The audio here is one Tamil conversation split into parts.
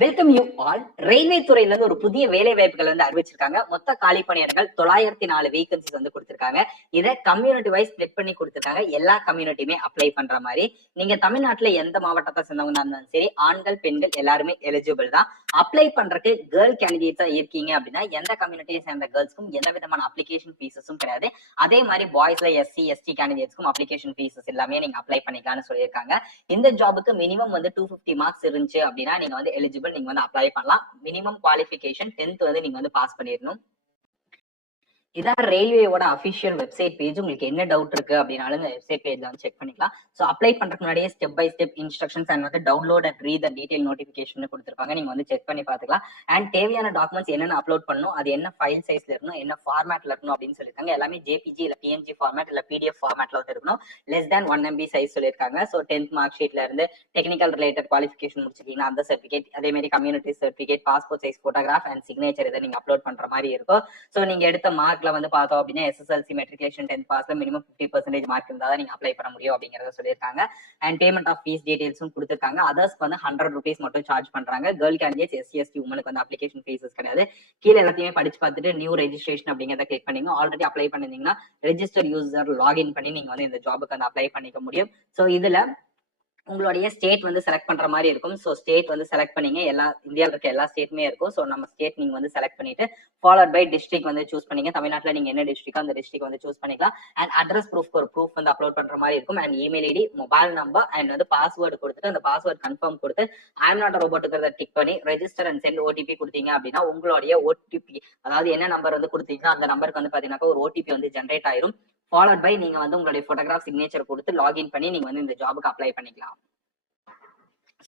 Welcome you all. ரயில்வே துறையில இருந்து ஒரு புதிய வேலை வாய்ப்புகள் வந்து அறிவிச்சிருக்காங்க. மொத்த காலி பணியிடங்கள் 904 வேகன்சிஸ் வந்து கொடுத்திருக்காங்க. இதை கம்யூனிட்டி வைஸ் ஸ்பிளிட் பண்ணி கொடுத்திருக்காங்க. எல்லா கம்யூனிட்டியுமே அப்ளை பண்ற மாதிரி. நீங்க தமிழ்நாட்டுல எந்த மாவட்டத்தை சேர்ந்தவங்க இருந்தாலும் சரி, ஆண்கள் பெண்கள் எல்லாருமே எலிஜிபிள் தான். அப்ளை பண்றதுக்கு கேர்ள் கேண்டிடேட்ஸா இருக்கீங்க அப்படின்னா எந்த கம்யூனிட்டியை சேர்ந்த கேர்ள்ஸ்க்கும் எந்த விதமான அப்ளிகேஷன் ஃபீஸஸும் கிடையாது. அதே மாதிரி பாய்ஸ்ல எஸ்சி எஸ்டி கேண்டிடேட்ஸ்க்கும் அப்ளிகேஷன் ஃபீஸஸ் எல்லாமே நீங்க அப்ளை பண்ணிக்கலாம்னு சொல்லியிருக்காங்க. இந்த ஜாபுக்கு மினிமம் வந்து 250 மார்க்ஸ் இருந்துச்சு அப்படின்னா நீங்க வந்து எலிஜிபிள், நீங்க வந்து அப்ளை பண்ணலாம். மினிமம் குவாலிஃபிகேஷன் 10th வந்து நீங்க வந்து பாஸ் பண்ணிடணும். இதான் ரயில்வேயோட அபிஷியல் வெப்சைட் பேஜ். உங்களுக்கு என்ன டவுட் இருக்கு அப்படின்னாலும் இந்த வெப்சைட் பேஜ்ல வந்து செக் பண்ணிக்கலாம். ஸோ அப்ளை பண்றதுக்கு முன்னாடியே step by step instructions and வந்து download and read and detail notification கொடுத்துருப்பாங்க. நீங்க வந்து செக் பண்ணி பார்த்துக்கலாம். அண்ட் தேவையான டாக்குமெண்ட்ஸ் என்னென்ன அப்லோட் பண்ணணும், அது என்ன ஃபைல் சைஸ்ல இருக்கணும், என்ன ஃபார்மேட்ல இருக்கணும் அப்படின்னு சொல்லியிருக்காங்க. எல்லாமே ஜேபிஜி இல்ல பிஎன்ஜி ஃபார்மேட் இல்ல பிடிஎஃப் ஃபார்மேட்ல வந்து இருக்கணும். லெஸ் தேன் 1 MB சைஸ் சொல்லியிருக்காங்க. ஸோ 10th மார்க் ஷீட்ல இருந்து டெக்னிக்கல் ரிலேட்டட் குவாலிஃபிகேஷன் முடிச்சிருக்கீங்கன்னா அந்த சர்டிஃபிகேட், அதே மாதிரி community certificate, passport size photograph and signature இதை நீங்க அப்லோட் பண்ற மாதிரி இருக்கும். ஸோ நீங்க எடுத்த மார்க்ல வந்து பார்த்தோம் அப்படின்னா SSLC மெட்ரிகுலேஷன் 10th பாஸ்ல மினிமம் 50% மார்க் இருந்தா தான் நீங்க அப்ளை பண்ண முடியும் அப்படிங்கறத சொல்லியிருக்காங்க. அண்ட் பேமெண்ட் ஆஃப் ஃபீஸ் டீடைல்ஸும் கொடுத்திருக்காங்க. அதர்ஸ்க்கு வந்து 100 rupees மட்டும் சார்ஜ் பண்றாங்க. கேர்ள் கேண்டிடேட்ஸ் SC ST உமனுக்கு வந்து அப்ளிகேஷன் ஃபீஸஸ் கிடையாது. கீழே எல்லாத்தையுமே படிச்சு பார்த்துட்டு நியூ ரெஜிஸ்ட்ரேஷன் அப்படிங்கறத கிளிக் பண்ணீங்க. ஆல்ரெடி அப்ளை பண்ணிருந்தீங்கன்னா ரெஜிஸ்டர் யூசர் லாகின் பண்ணி நீங்க வந்து இந்த ஜாபுக்கு வந்து அப்ளை பண்ணிக்க முடியும். ஸோ இதுல உங்களுடைய ஸ்டேட் வந்து செலக்ட் பண்ற மாதிரி இருக்கும். ஸோ ஸ்டேட் வந்து செலக்ட் பண்ணீங்க. எல்லா இந்தியாவில் இருக்க எல்லா ஸ்டேட்டுமே இருக்கும். ஸோ நம்ம ஸ்டேட் நீங்க வந்து செலக்ட் பண்ணிட்டு ஃபாலோட் பை டிஸ்ட்ரிக்ட் வந்து சூஸ் பண்ணீங்க. தமிழ்நாட்டில் நீங்க என்ன டிஸ்ட்ரிக்டோ அந்த டிஸ்ட்ரிக்ட் வந்து சூஸ் பண்ணிக்கலாம். அண்ட் அட்ரஸ் ப்ரூஃப் ஒரு ப்ரூஃப் வந்து அப்லோட் பண்ற மாதிரி இருக்கும். And email ID, mobile number and வந்து பாஸ்வேர்டு கொடுத்துட்டு அந்த பாஸ்வேர்டு கன்ஃபார்ம் கொடுத்து ஐ எம் நாட் ரோபோட்டுக்கிறத டிக் பண்ணி ரெஜிஸ்டர் அண்ட் சென்ட் ஓடிபி கொடுத்தீங்க அப்படின்னா உங்களுடைய ஓடிபி, அதாவது என்ன நம்பர் வந்து கொடுத்தீங்கன்னா அந்த நம்பருக்கு வந்து பாத்தீங்கன்னா ஒரு ஓடிபி வந்து ஜென்ரேட் ஆயிரும். ஃபாலோட் பை நீங்க வந்து உங்களுடைய போட்டோகிராஃப் சிக்னேச்சர் கொடுத்து லாகின் பண்ணி நீங்க வந்து இந்த ஜாபுக்கு அப்ளை பண்ணிக்கலாம்.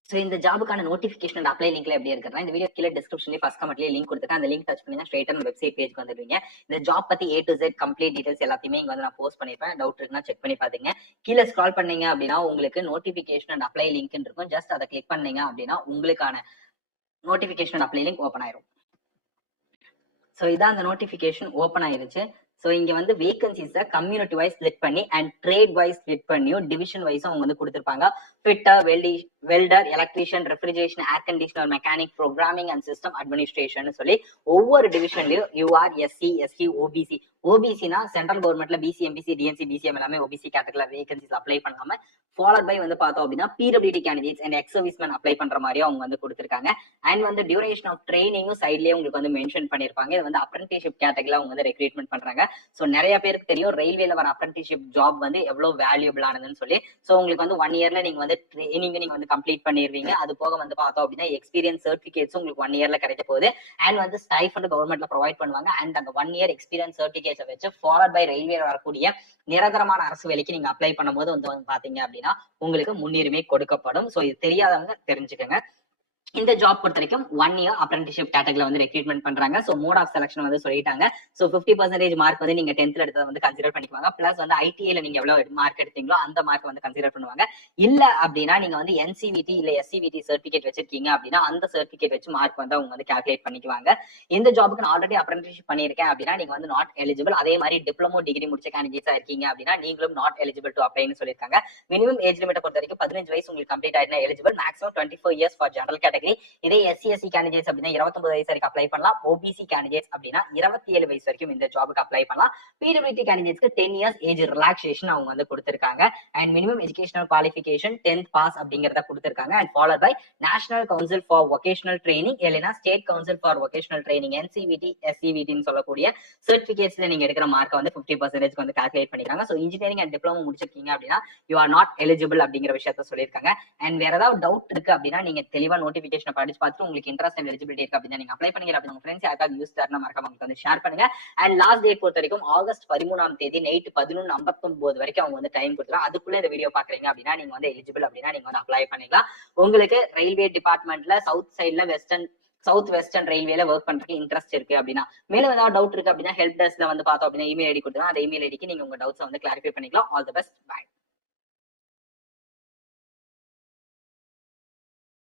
ஸோ இந்த ஜாபுக்கான நோட்டிஃபிகேஷன் அப்ளை லிங்க்ல எப்படி இருக்குன்னா இந்த வீடியோ கீழே டிஸ்கிரிப்ஷன்லேயே ஃபர்ஸ்ட் கமெண்ட்லேயே லிங்க் கொடுத்துருக்கேன். அந்த லிங்க் டச் பண்ணி ஸ்ட்ரைட்டா வெப்சைட் பேஜ்க்கு வந்துடுவீங்க. இந்த ஜாப் பத்தி A to Z complete details எல்லாத்தையுமே இங்க வந்து நான் போஸ்ட் பண்ணிருப்பேன். டவுட் இருக்குன்னா செக் பண்ணி பாத்துங்க. கீழே ஸ்க்ரால் பண்ணீங்க அப்படின்னா உங்களுக்கு நோட்டிஃபிகேஷன் அண்ட் அப்ளை லிங்க் இருக்கும். ஜஸ்ட் அதை கிளிக் பண்ணீங்க அப்படின்னா உங்களுக்கான நோட்டிஃபிகேஷன் அப்ளை லிங்க் ஓப்பன் ஆயிரும். ஸோ இதான் அந்த நோட்டிஃபிகேஷன் ஓப்பன் ஆயிருச்சு. ஸோ இங்க வந்து வேகன்சிஸை கம்யூனிட்டி வைஸ் ஸ்பிளிட் பண்ணி அண்ட் ட்ரேட் வைஸ் ஸ்பிளிட் பண்ணியும் டிவிஷன் வைஸும் அவங்க வந்து கொடுத்துருப்பாங்க. Fitter, welder, electrician, refrigeration, air conditioner, mechanic, programming and system administration சொல்லி ஒவ்வொரு டிவிஷன்லயும் UR, SC, ST, OBC. ஓபிசினா சென்ட்ரல் கவர்மெண்ட்ல BC, MPC, DNC, BCM எல்லாமே OBC கேட்டகரியில வேகன்சிஸ் அப்ளை பண்ணாம ஃபாலோட் பை வந்து பார்த்தோம் அப்படின்னா PWD candidates and ex serviceman apply பண்ற மாதிரியும் அவங்க வந்து கொடுத்திருக்காங்க. அண்ட் வந்து டியூரேஷன் ஆஃப் ட்ரைனிங்கும் சைட்லயே உங்களுக்கு வந்து மென்ஷன் பண்ணிருப்பாங்க. இது வந்து அப்ரெண்டிஸ்ஷிப் கேட்டகரியில அவங்க வந்து ரெக்ரூட்மெண்ட் பண்றாங்க. ஸோ நிறைய பேருக்கு தெரியும் ரயில்வேல வர அப்ரெண்டிஸ்ஷிப் ஜாப் வந்து எவ்வளவு வேல்யூபிள் ஆனதுன்னு சொல்லி. ஸோ உங்களுக்கு வந்து 1 yearல நீங்க வந்து ட்ரைனிங் நீங்க வந்து கம்ப்ளீட் பண்ணிடுவீங்க. அது போக வந்து பார்த்தோம் அப்படின்னா எக்ஸ்பீரியன்ஸ் சர்டிபிகேட்ஸ் உங்களுக்கு 1 yearல கிடைக்க போகுது. அண்ட் வந்து ஸ்டைஃபண்ட் கவர்மெண்ட்ல ப்ரொவைட் பண்ணுவாங்க. அண்ட் அந்த 1 year எக்ஸ்பீரியன்ஸ் சர்டிபிகேட்ஸை வச்சு ஃபாலோட் பை ரயில்வே வரக்கூடிய நிரந்தரமான அரசு வேலைக்கு நீங்க அப்ளை பண்ணும்போது வந்து பாத்தீங்க அப்படின்னா உங்களுக்கு முன்னுரிமை கொடுக்கப்படும். ஸோ இது தெரியாதவங்க தெரிஞ்சுக்கோங்க. இந்த ஜாப் பொறுத்த வரைக்கும் 1 year அப்ரெண்டிஸ்ஷிப் கேட்டகரியில வந்து ரெக்ரூட்மெண்ட் பண்றாங்க. சோ மோட் ஆஃப் செலக்ஷன் வந்து சொல்லிட்டாங்க. சோ 50% மார்க் வந்து நீங்க 10th எடுத்ததை வந்து கன்சிடர் பண்ணிக்குவாங்க. பிளஸ் வந்து ITIல நீங்க எவ்வளவு மார்க் எடுத்தீங்களோ அந்த மார்க் வந்து கன்சிடர் பண்ணுவாங்க. இல்ல அப்படின்னா நீங்க வந்து NCVT இல்ல SCVT சர்டிபிகேட் வச்சிருக்கீங்க அப்படின்னா அந்த சர்டிபிகேட் வச்சு மார்க் வந்து அவங்க வந்து கால்குலேட் பண்ணிக்குவாங்க. இந்த ஜாபுக்கு நான் ஆல்ரெடி அப்ரெண்டிஸ்ஷிப் பண்ணியிருக்கேன் அப்படின்னா நீங்க வந்து நாட் எலிஜிபிள். அதே மாதிரி டிப்ளமோ டிகிரி முடிச்ச கேண்டிடேட்ஸா இருக்கீங்க அப்படின்னா நீங்களும் நாட் எலிஜிபிள் டு அப்ளைன்னு சொல்லியிருக்காங்க. மினிமம் ஏஜ் லிமிட்டை பொறுத்த வரைக்கும் 15 வயசு உங்களுக்கு கம்ப்ளீட் ஆயிடுனா eligible. Maximum 24 years for general category. இதே SC SC கேண்டிடேட்ஸ் அப்படின்னா 29 வயசு வரைக்கும் அப்ளை பண்ணலாம். OBC கேண்டிடேட்ஸ் அப்படின்னா 27 வயசு வரைக்கும் இந்த ஜாபுக்கு அப்ளை பண்ணலாம். PWD கேண்டிடேட்ஸ்க்கு 10 years ஏஜ் ரிலாக்ஸேஷன் அவங்க வந்து கொடுத்திருக்காங்க. And minimum educational qualification 10th pass அப்படிங்கறத கொடுத்திருக்காங்க. And followed by national council for vocational training இல்லைன்னா state council for vocational training NCVT SCVT சொல்லக்கூடிய சர்டிபிகேட்ஸ்ல நீங்க எடுக்கிற மார்க்கை வந்து 50% வந்து கால்குலேட் பண்ணிக்கிறாங்க. ஸோ இன்ஜினியரிங் அண்ட் டிப்ளமோ முடிச்சிருக்கீங்க அப்படின்னா யூ ஆர் நாட் எலிஜிபிள் அப்படிங்கிற விஷயத்த சொல்லியிருக்காங்க. அண்ட் வேற ஏதாவது டவுட் இருக்கு அப்படின்னா நீங்க தெளிவா நோட்டிபிகேஷன் படிச்சு பார்த்துட்டு உங்களுக்கு இன்ட்ரெஸ்ட் அண்ட் எலிஜிபிலிட்டி இருக்கு அப்படின்னா நீங்க அப்ளை பண்ணீங்க அப்படின்னா உங்க ஃப்ரெண்ட்ஸ் யாருக்காவது யூஸ் தரணும் மறக்காம உங்களுக்கு வந்து ஷேர் பண்ணுங்க. அண்ட் லாஸ்ட் டேட் பொறுத்த வரைக்கும் ஆகஸ்ட் 13 நைட் 11:59 வரைக்கும் அவங்க வந்து டைம் கொடுத்துறாங்க. அதுக்குள்ள இந்த வீடியோ பாக்குறீங்க அப்படின்னா நீங்க வந்து எலிஜிபிள் அப்படின்னா நீங்க வந்து அப்ளை பண்ணிக்கலாம். உங்களுக்கு ரயில்வே டிபார்ட்மெண்ட்ல சவுத் சைட்ல சவுத் வெஸ்டர்ன் ரயில்வேல ஒர்க் பண்றதுக்கு இன்ட்ரெஸ்ட் இருக்கு அப்படின்னா மேலும் ஏதாவது டவுட் இருக்கு அப்படின்னா ஹெல்ப் டெஸ்க்ல வந்து பார்த்தோம் அப்படின்னா இமெயில் ஐடி கொடுத்துருவோம். அந்த இமெயில் ஐடிக்கு நீங்க உங்க டவுட்ஸ் வந்து கிளாரிஃபை பண்ணிக்கலாம். All the best, by.